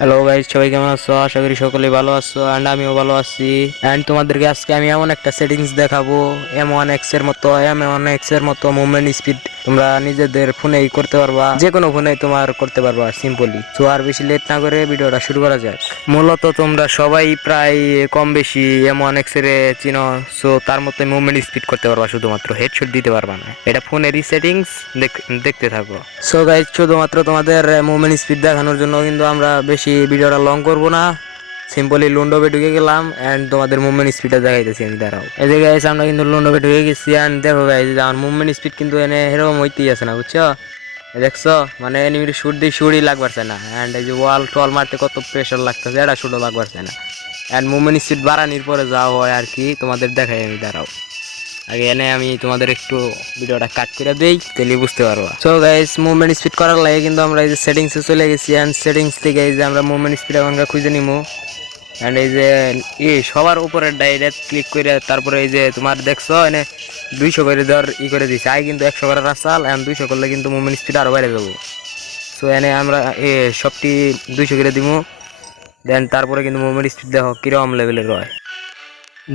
Hello guys সবাই কেমন আছো? আশা করি সকলে ভালো আছো অ্যান্ড আমিও ভালো আছি। অ্যান্ড তোমাদেরকে আজকে আমি এমন একটা সেটিংস দেখাবো এম ওয়ান এক্সের মতো এম ওয়ান এক্সের মতো মুভমেন্ট স্পিড তোমরা নিজেদের ফোনেই করতে পারবা যে কোনো ফোনে তোমার করতে পারবা সিম্পলি তো আর বেশি লেট না করে ভিডিওটা শুরু করা যাক। মূলত তোমরা সবাই প্রায় কম বেশি এমন ওয়ান এক্সের চিনো সো তার মতো মুভমেন্ট স্পিড করতে পারবা শুধুমাত্র। হেডশট দিতে পারবা না। এটা ফোনেরই সেটিংস দেখতে থাকো। সো গাইজ শুধুমাত্র তোমাদের মুভমেন্ট স্পিড দেখানোর জন্য কিন্তু আমরা বেশি ভিডিওটা লং করব না। সিম্পলি লুন্ডোবে ঢুকে গেলাম অ্যান্ড তোমাদের মুভমেন্ট স্পিডটা দেখাইতেছি আমি, দাঁড়াও। এই যে আমরা কিন্তু লুন্ডোবে ঢুকে গেছি অ্যান্ড দেখো গাইস আমার মুভমেন্ট স্পিড কিন্তু এনে এরকম হইতেই আছে না, বুঝছ? দেখছ? মানে এনিমির শুট দিয়ে শুটই লাগবারছে না। অ্যান্ড এই যে ওয়াল টল মারতে কত প্রেশার লাগতেছে, এটা শুটও লাগবারছে না। অ্যান্ড মুভমেন্ট স্পিড বাড়ানির পরে যাওয়া হয় আর কি, তোমাদের দেখাই আমি, দাঁড়াও। আগে এনে আমি তোমাদের একটু ভিডিওটা কাট করে দেই তাহলে বুঝতে পারবা। সো গাইস মুভমেন্ট স্পিড করার লাগে কিন্তু আমরা এই যে সেটিংসে চলে গেছি এন্ড সেটিংস থেকে এই যে আমরা মুভমেন্ট স্পিড এখনকার খুঁজে নিবো এন্ড এই যে, ই, সবার উপরে ডাইরেক্ট ক্লিক করে তারপরে এই যে তোমার দেখছ, এনে দুইশো করে ধর ই করে দিছে। আই কিন্তু একশো করে রাস্তাল এন্ড দুইশো করলে কিন্তু মুভমেন্ট স্পিড আরও বাইরে যাব। সো এনে আমরা, এ, সবটি দুইশো করে দিব দেন তারপরে কিন্তু মুভমেন্ট স্পিড দেখো কীরকম লেভেলের হয়।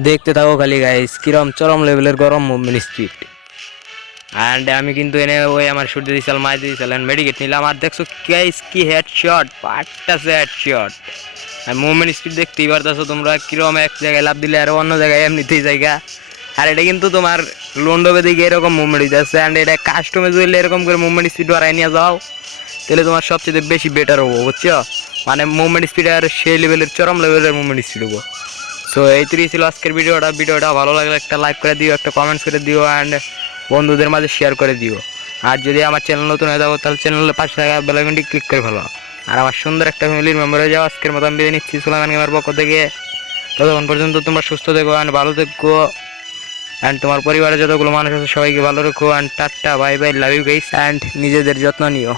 দেখতে থাকো খালি গাইস কিরম চরম লেভেলের গরম মুভমেন্ট স্পিড অ্যান্ড আমি কিন্তু এনে ওই আমার শুট দিয়েছিলাম মাই দিয়েছিলাম মেডিকেট নিলাম। আর দেখছ গাইস কি হেডশট পাটটাছে হেডশট আর মুভমেন্ট স্পিড দেখতেই পারতেছো তোমরা, কিরম এক জায়গায় লাভ দিলে আর অন্য জায়গায় এমনিতেই জায়গা। আর এটা কিন্তু তোমার লন্ডবে দিকে এরকম মুভমেন্ট দিতেছে অ্যান্ড এটা কাস্টমে যদি এরকম করে মুভমেন্ট স্পিড বাড়াই নিয়ে যাও। তাহলে তোমার সবচেয়ে বেশি বেটার হব, বুঝছ? মানে মুভমেন্ট স্পিড আর সেই লেভেলের চরম লেভেলের মুভমেন্ট স্পিড হব। সো এই তুই ছিল আজকের ভিডিওটা। ভিডিওটা ভালো লাগলে একটা লাইক করে দিও, একটা কমেন্টস করে দিও অ্যান্ড বন্ধুদের মাঝে শেয়ার করে দিও। আর যদি আমার চ্যানেল নতুন হয়ে যাব তাহলে চ্যানেলের পাশে থাকা বেলাইকনটি ক্লিক করে ফেলো। আর আমার সুন্দর একটা ফ্যামিলির মেম্বার হয়ে যাও, আজকের মতো আমি বিদায় নিচ্ছি সুলাইমান গেমার পক্ষ থেকে। ততক্ষণ পর্যন্ত তোমরা সুস্থ থেকো অ্যান্ড ভালো থেকো। অ্যান্ড তোমার পরিবারে যতগুলো মানুষ আছে, সবাইকে ভালো রেখো। And tata bye bye love you guys and নিজেদের যত্ন নিও।